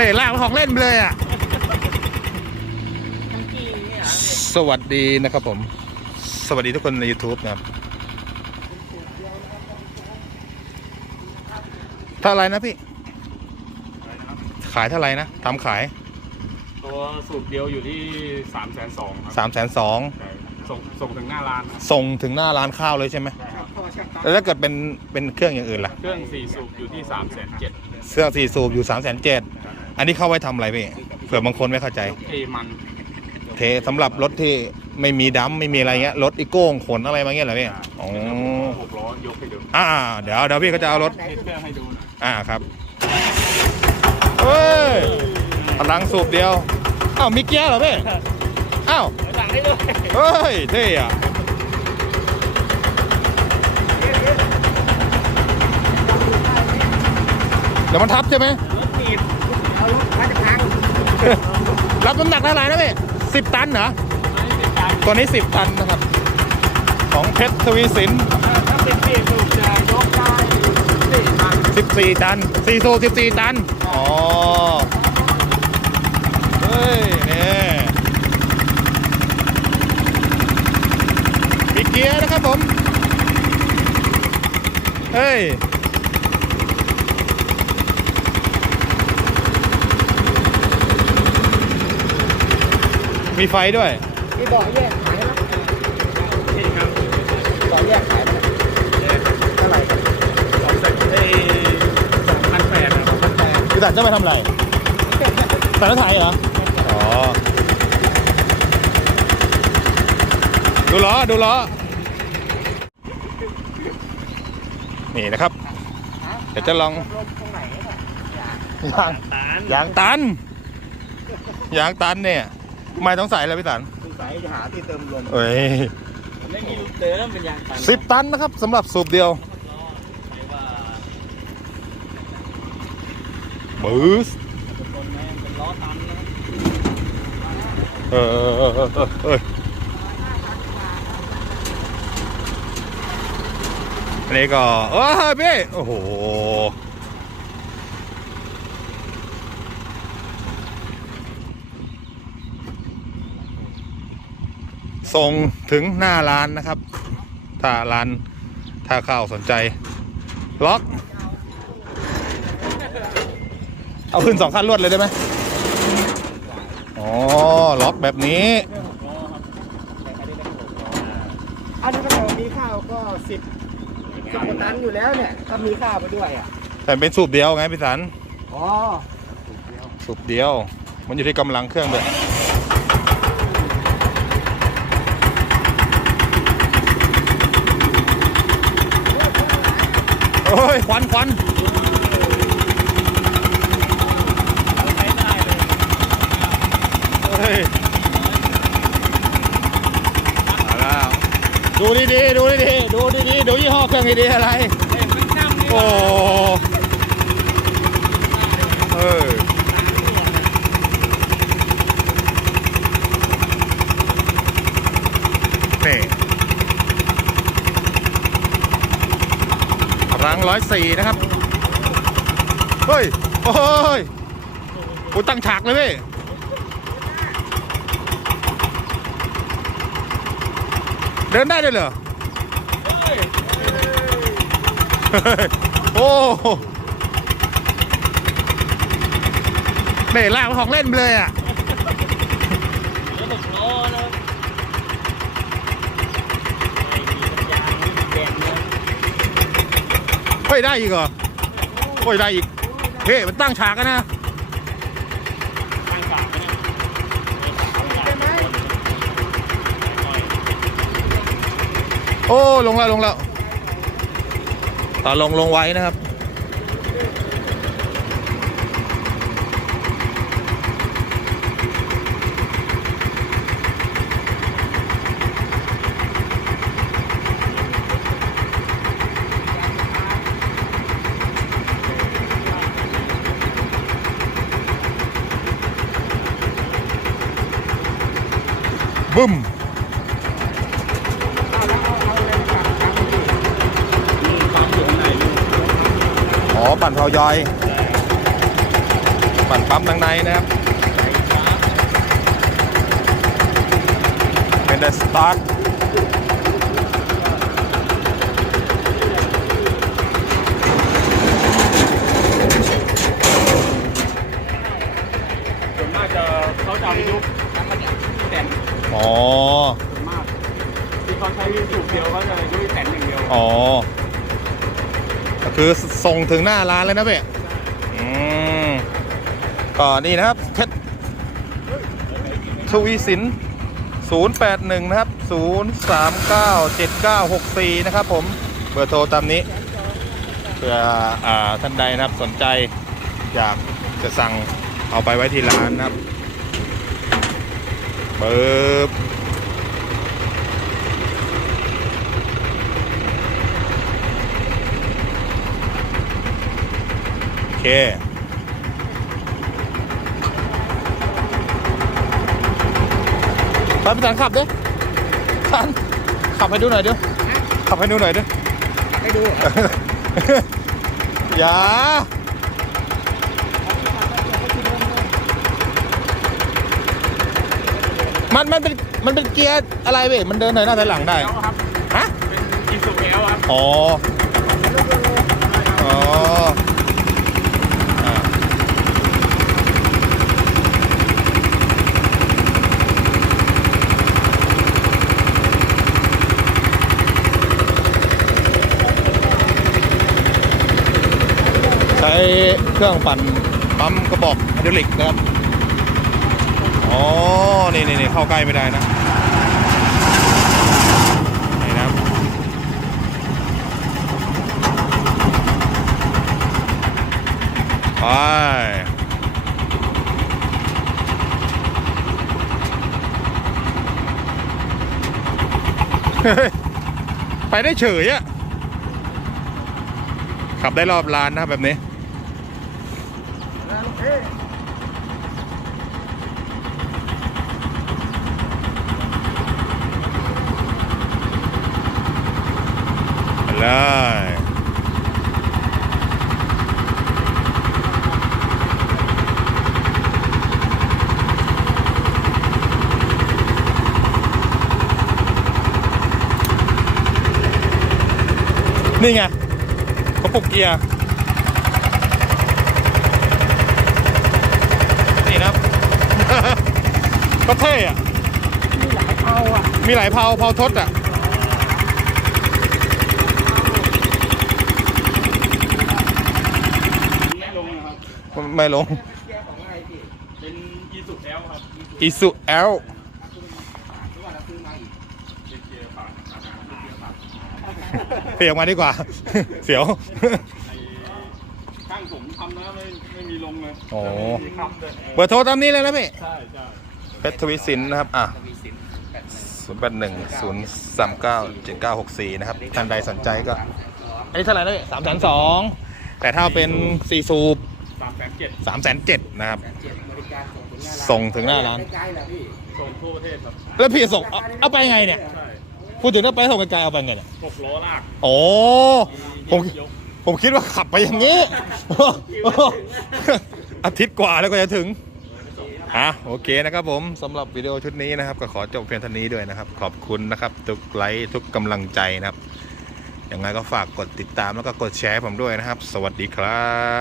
ไม่ได้ลากมาของเล่นไปเลยอะทั้งกี้เนี่ยเหรอเนี่ยสวัสดีนะครับผม สวัสดีทุกคนใน YouTube นะครับ เท่าไหรนะพี่ ขายเท่าไหรนะทำขายตัวสูบเดียวอยู่ที่สามแสนสองครับ3ามแสนสองใช่ส่งส่งถึงหน้าร้านครับส่งถึงหน้าร้านข้าวเลยใช่ไหมใช่ครับแล้วถ้าเกิดเป็นเป็นเครื่องอย่างอื่นล่ะ เครื่องสี่สูบอยู่ที่สามแสนเจ็ดเครื่องสี่สูบอยู่3ามแสนเจ็ด อันนี้เข้าไว้ทำอะไรพี่เผื่อบางคนไม่เข้าใจ เทมันเทสำหรับรถที่ไม่มีดัมไม่มีอะไรเงี้ยรถอีโก้งขนอะไรมาเงี้ยเหรอพี่อ๋อหกล้อยกให้ดูอ่าเดี๋ยวเดี๋ยวพี่เขาจะเอารถ เทเครื่องให้ดูหน่อยอ่าครับเฮ้ยพลังสูบเดียวอ้าวมีเกียร์เหรอพี่อ้าวสั่งได้ด้วยเฮ้ยเท่อะเดี๋ยวมันทับใช่ไหม รถตีบเอารถมาจะพังรับน้ำหนักเท่าไหร่นะพี่สิบตันเหรอตัวนี้สิบตันนะครับ ของเพชรทวีสินถ้าเป็นสี่สูบจะยกได้สี่ตันสิบสี่ตันสี่โซสิบสี่ตัน อ๋อ เฮ้ยนี่มีเกียร์นะครับผม เฮ้ย มีไฟด้วยที่บอกแยกขายนะนี่ครับบอกแยกขายนะเท่าไหร่ครับสองแสนเอ้สองพันแปดนะครับแต่พี่ตันจะไปทำอะไรตัดรถไถเหรอ อ๋อ ดูล้อ ดูล้อ นี่นะครับ เดี๋ยวจะลองรถตรงไหนอะยางตานยางตันยางตันเนี่ย ไม่ต้องใส่แล้วพี่ตันสงสัยจะหาที่เติมลมเอ้ยไม่มีลูกเติมเป็นยางตันสิบตันนะครับสำหรับสูบเดียวไม่ว่าบูสคนแม่งเป็นล้อตันนะเออเออเออเออเอออันนี้ก็เออพี่โอ้โห ส่งถึงหน้าร้านนะครับ ถ้าร้านถ้าเข้าสนใจ ล็อก เอาขึ้นสองขั้นรวดเลยได้ไหมอ๋อ ล็อกแบบนี้ อันนี้ก็มีข้าวก็สิบสิบกว่าตันอยู่แล้วเนี่ยถ้ามีข้าวไปด้วยอะแต่เป็นสูบเดียวไงพี่สันอ๋อสูบเดียว มันอยู่ที่กำลังเครื่องด้วย โอ้ยควันควันเฮ้ยเอาแล้วดูดีๆดูดีๆดูดีๆดูยี่ห้อเครื่องดีๆอะไร โอ้เออนี่ รังร้อยสี่นะครับ เฮ้ย โอ้ยโอ้ยตั้งฉากเลยพี่เดินได้ด้วยเหรอเฮ้โอ้ไม่ได้ลากมาของเล่นเลยอะหกล้อแล้วไอ้มียางมีแดงเนี่ย เฮ้ยได้อีกเหรอเฮ้ยได้อีกเฮ้ยมันตั้งฉากกันนะข้งฝาเนี่ยใช่ไหมโอ้ลงแล้วลงแล้วตอลงลงไว้นะครับ บึ้มอ๋อปั่นเผายอย ปั่นปั๊มทางในนะครับ เป็นเดสตาร์ทส่วนมากจะเขาจะเอาไปยุบ แต่อ๋อ ส่วนมากที่เขาใช้สูบเดียวเขาจะยุบแต่อย่างเดียวอ๋อ ก็คือส่งถึงหน้าร้านเลยนะเพ่อืมก็นี่นะครับเพชรชวีสิน 081 นะครับ 0397964 นะครับผม เบอร์โทรตามนี้ เพื่ออาท่านใดนะครับสนใจ อยากจะสั่งเอาไปไว้ที่ร้านนะครับ เบิบโอเคไปพี่สันขับดิสันขับให้ดูหน่อยดิขับให้ดูหน่อยดิให้ดู อย่า มันมันเป็นมันเป็นเกียร์อะไรเว้ยมันเดินถอยหน้าถอยหลังได้แล้วครับ ฮะ เป็นอีสุเอลครับอ๋อ อ๋ออ่าใช้เครื่องปั่นปั๊มกระบอกไฮดรอลิกนะครับ อ๋อนี่นี่นี่เข้าใกล้ไม่ได้นะ นี่นะไปเฮ้ยไปได้เฉยอะขับได้รอบลานนะแบบนี้ ไปเลย นี่ไงเขาปลุกเกียร์นี่นะครับก็เท่อะมีหลายเอาอะมีหลายเผาเผาทศอะไม่ลงนะครับไม่ลงเกียร์ของอะไรพี่เป็นอีสุเอลครับอีสุเอล หรือว่าเราซื้อมาอีก เป็นเกียร์ฝาดอาการเป็นเกียร์ฝาด เปลี่ยนออกมาดีกว่า เสียวไอ้ข้างผมทำนะไม่ไม่มีลงเลยโอ้ ไม่มีคำเลยเบอร์โทรตามนี้เลยนะพี่ใช่ใช่เพชรทวิสินนะครับ อะศูนย์แปดหนึ่งศูนย์สามเก้าเจ็ดเก้าหกสี่นะครับ ท่านใดสนใจก็ อันนี้เท่าไหร่นะพี่สามแสนสองแต่ถ้าเป็นสี่สูบสามแสนเจ็ดสามแสนเจ็ดนะครับเจ็ดบริการส่งถึงหน้าร้านส่งถึงหน้าร้าน ใกล้ๆเหรอพี่ส่งทั่วประเทศครับ แล้วพี่ส่งเอาเอาไปไงเนี่ย ใช่ พูดถึงถ้าไปส่งไกลๆเอาไปไงเนี่ยหกล้อลากโอ้ผม ยกผมคิดว่าขับไปอย่างนี้ อาทิตย์กว่าแล้วก็จะถึง อะโอเคนะครับผมสำหรับวิดีโอชุดนี้นะครับ ก็ขอจบเพียงเท่านี้ด้วยนะครับ ขอบคุณนะครับทุกไลค์ทุกกำลังใจนะครับยังไงก็ฝากกดติดตามแล้วก็กดแชร์ให้ผมด้วยนะครับ สวัสดีครับ